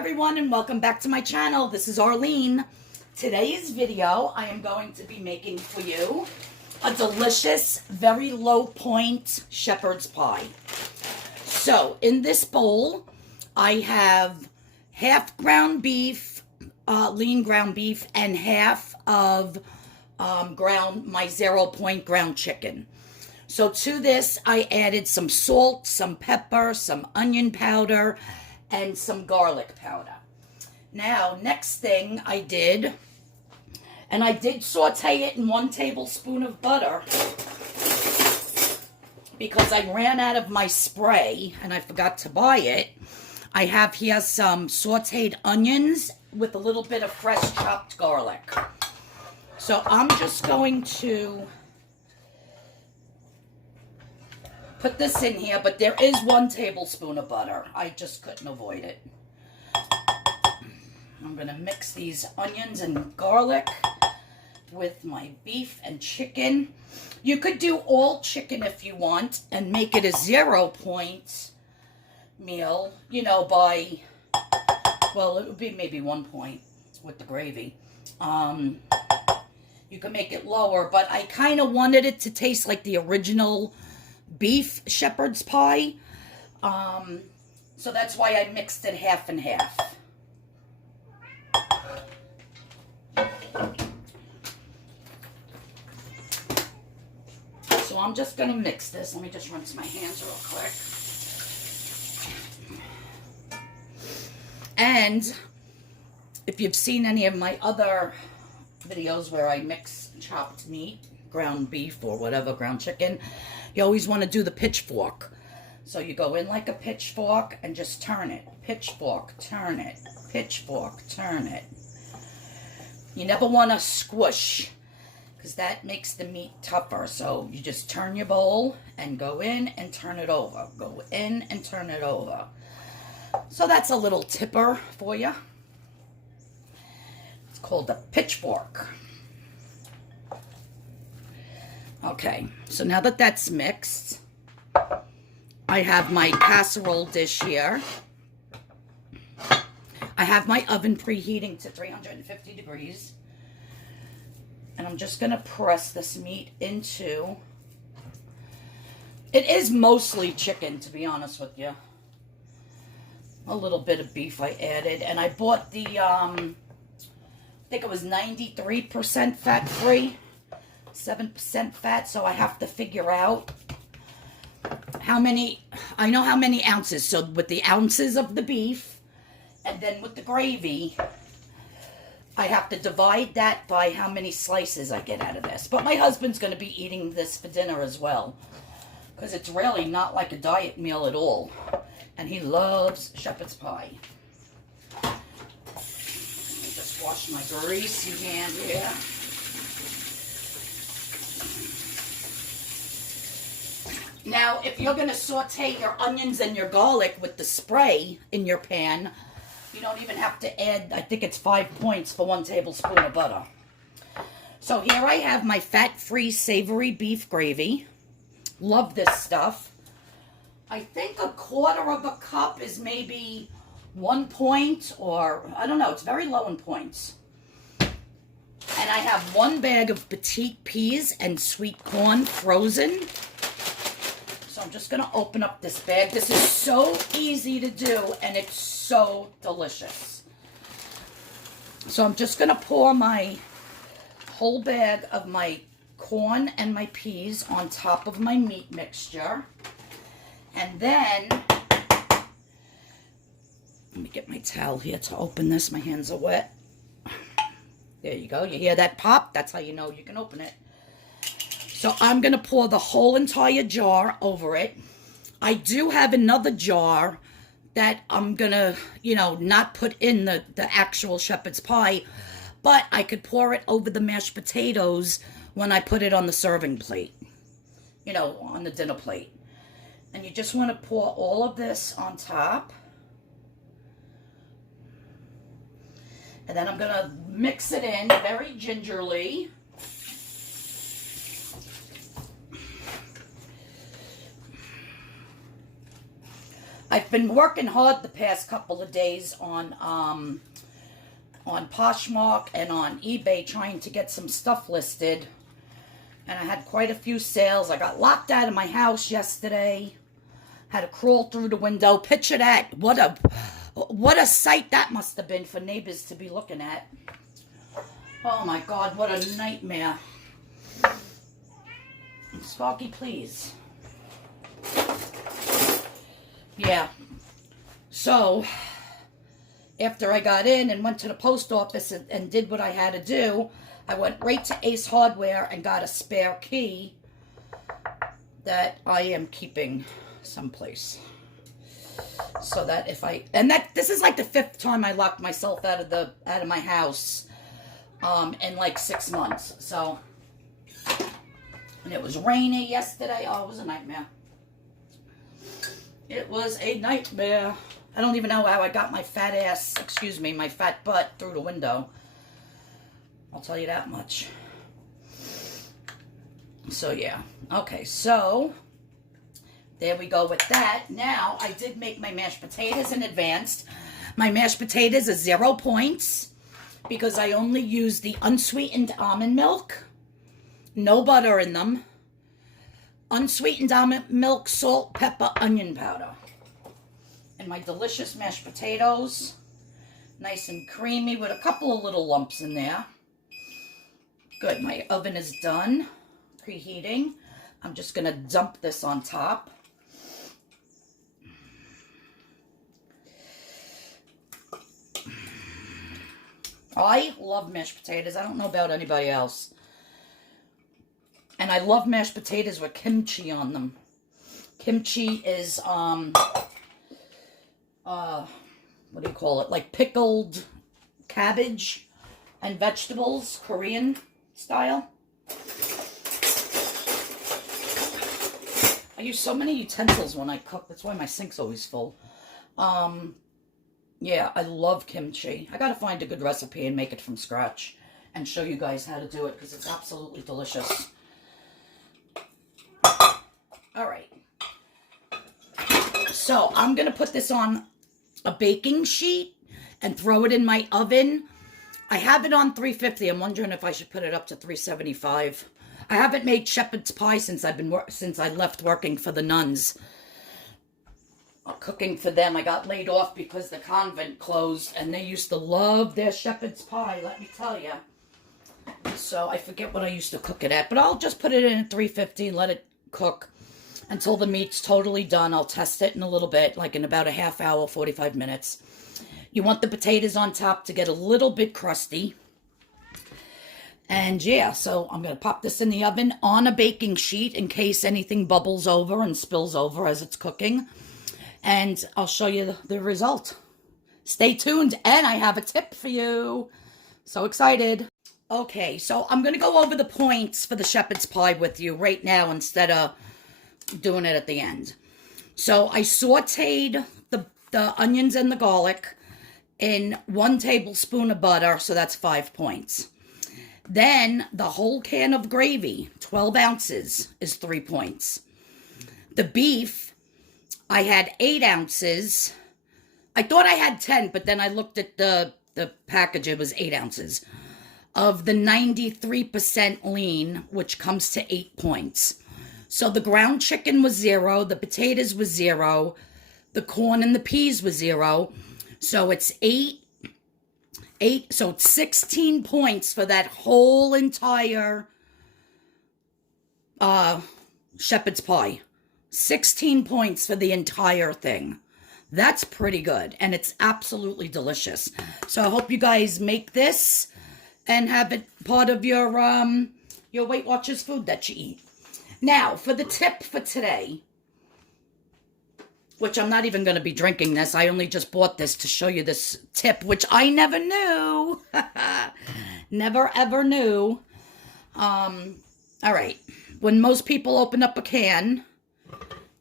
everyone, and welcome back to my channel. This is Arlene. Today's video, I am going to be making for you a delicious, very low point shepherd's pie. So in this bowl, I have half ground beef, lean ground beef, and half of my 0 point ground chicken. So to this, I added some salt, some pepper, some onion powder, and some garlic powder. Now, next thing I did, and I did saute it in 1 tablespoon of butter because I ran out of my spray and I forgot to buy it. I have here some sauteed onions with a little bit of fresh chopped garlic. So I'm just going to put this in here, but there is 1 tablespoon of butter. I just couldn't avoid it. I'm going to mix these onions and garlic with my beef and chicken. You could do all chicken if you want and make it a 0 point meal, you know, by, well, it would be maybe 1 point with the gravy. You can make it lower, but I kind of wanted it to taste like the original beef shepherd's pie. So that's why I mixed it half and half. So I'm just going to mix this. Let me just rinse my hands real quick. And if you've seen any of my other videos where I mix chopped meat, ground beef or whatever, ground chicken, you always want to do the pitchfork. So you go in like a pitchfork and just turn it. Pitchfork, turn it. Pitchfork, turn it. You never want to squish because that makes the meat tougher. So you just turn your bowl and go in and turn it over. Go in and turn it over. So that's a little tipper for you. It's called a pitchfork. Okay, so now that that's mixed, I have my casserole dish here. I have my oven preheating to 350 degrees. And I'm just going to press this meat into... It is mostly chicken, to be honest with you. A little bit of beef I added. And I bought the, I think it was 93% fat-free. 7% fat, so I have to figure out how many, I know how many ounces, so with the ounces of the beef, and then with the gravy, I have to divide that by how many slices I get out of this. But my husband's going to be eating this for dinner as well, because it's really not like a diet meal at all, and he loves shepherd's pie. Let me just wash my greasy hand here. Now, if you're going to saute your onions and your garlic with the spray in your pan, you don't even have to add, I think it's 5 points for 1 tablespoon of butter. So here I have my fat-free savory beef gravy. Love this stuff. I think 1/4 cup is maybe 1 point, or I don't know, it's very low in points. And I have 1 bag of petite peas and sweet corn frozen. So I'm just going to open up this bag. This is so easy to do, and it's so delicious. So I'm just going to pour my whole bag of my corn and my peas on top of my meat mixture. And then, let me get my towel here to open this. My hands are wet. There you go. You hear that pop? That's how you know you can open it. So I'm going to pour the whole entire jar over it. I do have another jar that I'm going to, you know, not put in the actual shepherd's pie, but I could pour it over the mashed potatoes when I put it on the serving plate, you know, on the dinner plate. And you just want to pour all of this on top. And then I'm going to mix it in very gingerly. I've been working hard the past couple of days on Poshmark and on eBay trying to get some stuff listed. And I had quite a few sales. I got locked out of my house yesterday. Had to crawl through the window. Picture that. What a sight that must have been for neighbors to be looking at. Oh my God, what a nightmare. Sparky, please. Yeah. So, after I got in and went to the post office and did what I had to do, I went right to Ace Hardware and got a spare key that I am keeping someplace. So that if I, and this is like the 5th time I locked myself out of my house in like 6 months. So, and it was rainy yesterday. Oh, it was a nightmare. It was a nightmare. I don't even know how I got my fat ass, excuse me, my fat butt through the window. I'll tell you that much. So, yeah. Okay, so there we go with that. Now, I did make my mashed potatoes in advance. My mashed potatoes are 0 points because I only use the unsweetened almond milk. No butter in them. Unsweetened almond milk, salt, pepper, onion powder. And my delicious mashed potatoes. Nice and creamy with a couple of little lumps in there. Good, my oven is done preheating. I'm just going to dump this on top. I love mashed potatoes. I don't know about anybody else. And I love mashed potatoes with kimchi on them. Kimchi is, what do you call it? Like pickled cabbage and vegetables, Korean style. I use so many utensils when I cook. That's why my sink's always full. Yeah, I love kimchi. I gotta find a good recipe and make it from scratch and show you guys how to do it because it's absolutely delicious. All right. So I'm gonna put this on a baking sheet and throw it in my oven. I have it on 350. I'm wondering if I should put it up to 375. I haven't made shepherd's pie since I left working for the nuns. Cooking for them. I got laid off because the convent closed, and they used to love their shepherd's pie, let me tell you. So I forget what I used to cook it at, but I'll just put it in at 350 and let it cook until the meat's totally done. I'll test it in a little bit, like in about a half hour, 45 minutes. You want the potatoes on top to get a little bit crusty. And yeah, so I'm going to pop this in the oven on a baking sheet in case anything bubbles over and spills over as it's cooking. And I'll show you the result. Stay tuned, and I have a tip for you. So excited. Okay, so I'm going to go over the points for the shepherd's pie with you right now instead of doing it at the end. So I sauteed the onions and the garlic in 1 tablespoon of butter, so that's 5 points. Then the whole can of gravy, 12 ounces, is 3 points. The beef, I had 8 ounces. I thought I had 10, but then I looked at the package, it was 8 ounces. Of the 93% lean, which comes to 8 points. So the ground chicken was 0, the potatoes was 0, the corn and the peas was 0. So it's 8, so it's 16 points for that whole entire shepherd's pie. 16 points for the entire thing. That's pretty good, and it's absolutely delicious. So I hope you guys make this and have it part of your Weight Watchers food that you eat. Now, for the tip for today, which I'm not even going to be drinking this. I only just bought this to show you this tip, which I never knew. Never, ever knew. All right. When most people open up a can,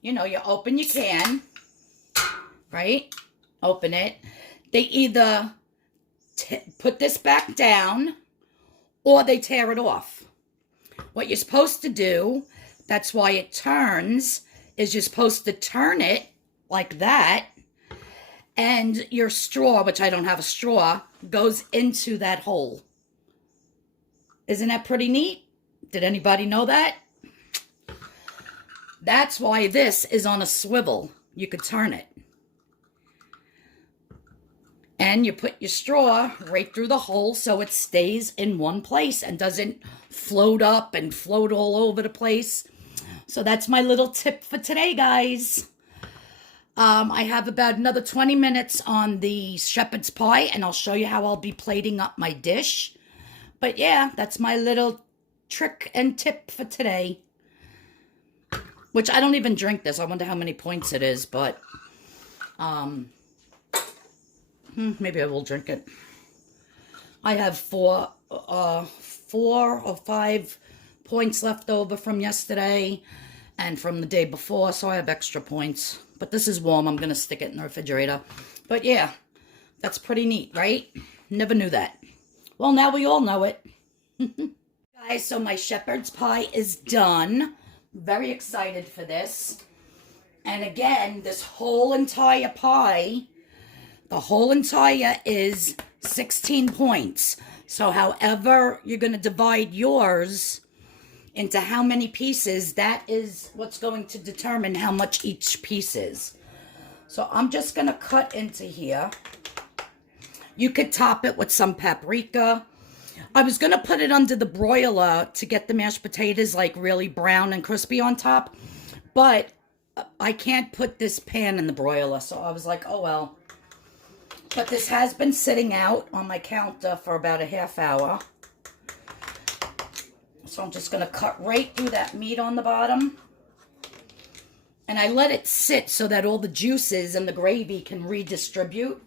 you know, you open your can, right? Open it. They either put this back down or they tear it off. What you're supposed to do, that's why it turns, is you're supposed to turn it like that. And your straw, which I don't have a straw, goes into that hole. Isn't that pretty neat? Did anybody know that? That's why this is on a swivel. You could turn it. And you put your straw right through the hole so it stays in one place and doesn't float up and float all over the place. So that's my little tip for today, guys. I have about another 20 minutes on the shepherd's pie, and I'll show you how I'll be plating up my dish. But yeah, that's my little trick and tip for today. Which I don't even drink this. I wonder how many points it is, but maybe I will drink it. I have 4 or 5 points left over from yesterday and from the day before, so I have extra points. But this is warm. I'm going to stick it in the refrigerator. But yeah, that's pretty neat, right? Never knew that. Well, now we all know it. Guys, so my shepherd's pie is done. Very excited for this. And again, this whole entire pie, the whole entire is 16 points. So however you're going to divide yours into how many pieces, that is what's going to determine how much each piece is. So I'm just going to cut into here. You could top it with some paprika. I was going to put it under the broiler to get the mashed potatoes like really brown and crispy on top. But I can't put this pan in the broiler. So I was like, oh well. But this has been sitting out on my counter for about a half hour. So I'm just going to cut right through that meat on the bottom. And I let it sit so that all the juices and the gravy can redistribute.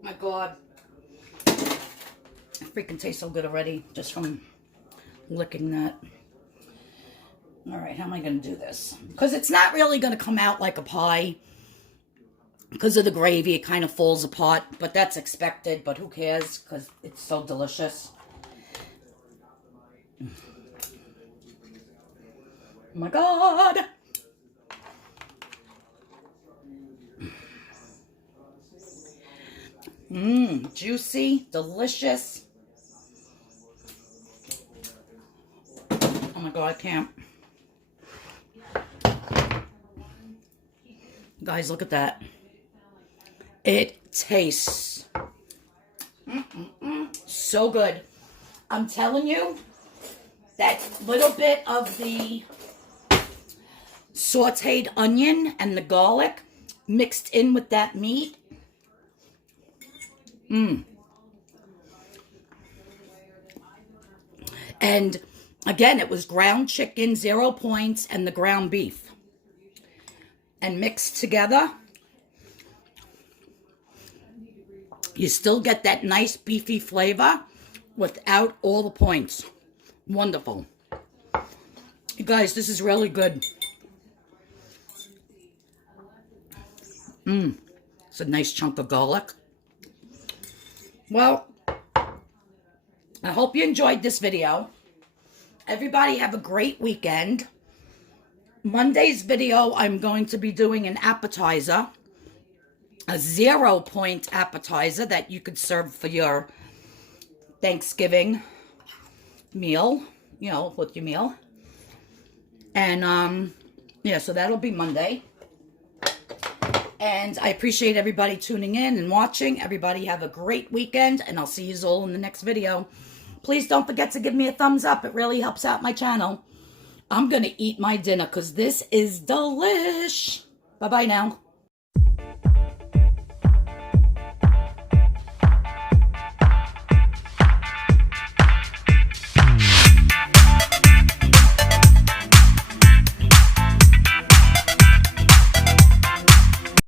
My God. It freaking tastes so good already just from licking that. All right, how am I going to do this? Because it's not really going to come out like a pie. Because of the gravy, it kind of falls apart. But that's expected, but who cares? Because it's so delicious. Oh my God. Juicy, delicious. Oh my God, I can't. Guys, look at that. It tastes so good. I'm telling you, that little bit of the sauteed onion and the garlic mixed in with that meat. And again, it was ground chicken, 0 points, and the ground beef. And mixed together. You still get that nice beefy flavor without all the points. Wonderful. You guys, this is really good. It's a nice chunk of garlic. Well, I hope you enjoyed this video. Everybody have a great weekend. Monday's video, I'm going to be doing an appetizer. A 0 point appetizer that you could serve for your Thanksgiving meal, you know, with your meal. And, yeah, so that'll be Monday. And I appreciate everybody tuning in and watching. Everybody have a great weekend, and I'll see you all in the next video. Please don't forget to give me a thumbs up. It really helps out my channel. I'm going to eat my dinner because this is delish. Bye-bye now.